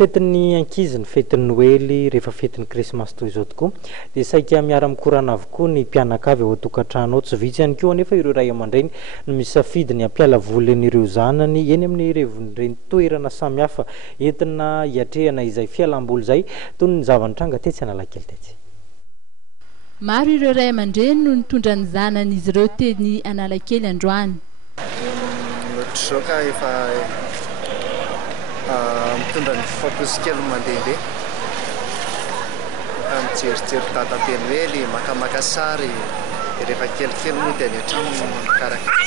Fetin'ny ankizy ny fetin'ny Noely rehefa fetin'ny Krismasy toy izao tokoa dia saika miara mikorana avokoa ny mpianakavy ao an-tokantrano ao tsy vitsy ihany koa anefa ireo ray aman-dreny no misafidy ny ampiala voly an'ireo zanany eny amin'ny ireny toerana samihafa entina hiatrehana izay fialamboly izay toy ny zavantranga tetsy Analakely tetsy. Maro ireo ray aman-dreny no nitondra ny zanan'izy ireo teny Analakely androany. Zoka efa mitondra ny famposikely mandehandeha mijerijery dada be Noely makamaka sary rehefa kelikely moa dia any an-trano karakara.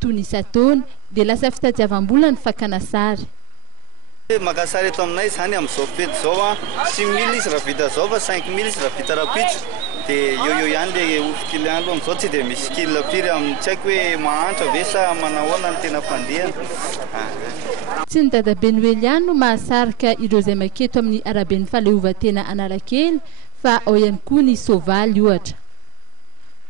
Tony Sataony dia lasa fitadiavam-bola ny fakana sary. Maka sary eto aminay izany amin'izao fety izao 6 000 izy raha vita zao fa 5 000 izy raha vita rapitso dia eo ihany le ofikily ihany amin'izao tsy dia misy kily firy amin'ny tsy haiko hoe mahantra ve sa manahoana ny tena fandeha. Tsy ny dada be Noely ihany no mahasarika ireo izay maketo amin'ny araben'ny fahaleovantena Analakely fa ao ihany koa ny soavaly ohatra.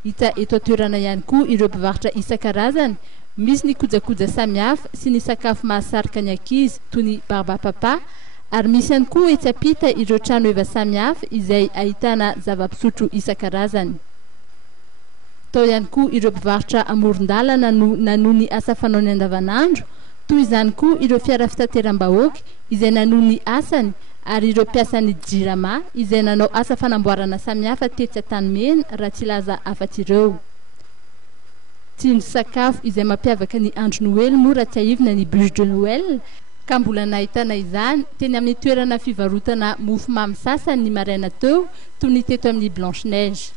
Hita eto an-toerana ihany koa ireo mpivarotra isan-karazany, misy ny kojakoja samihafa sy ny sakafo mahasarika ny ankizy toy ny barbapapa, ary misy ihany koa etsy ampita ireo trano eva samihafa izay ahitana zava-pisotro isan-karazany. Tao ihany koa ireo mpivarotra amoron-dalana no nanohy ny asa fanaony andavanandro, toy izany koa ireo fiara fitateram-bahoaka izay nanohy ny asany, ary ireo mpiasan'ny jirama izay nanao asa fanamboarana samihafa tetsy Antanimena raha tsy laza afa-tsy ireo. Tsindry sakafo izay mampiavaka ny andro Noely moa raha tsy ahivina ny bûche de Noël, ka mbola nahitana izany teny amin'ny toerana fivarotana mofomamy sasany ny maraina teo toy ny teto amin'ny Blanche Neige.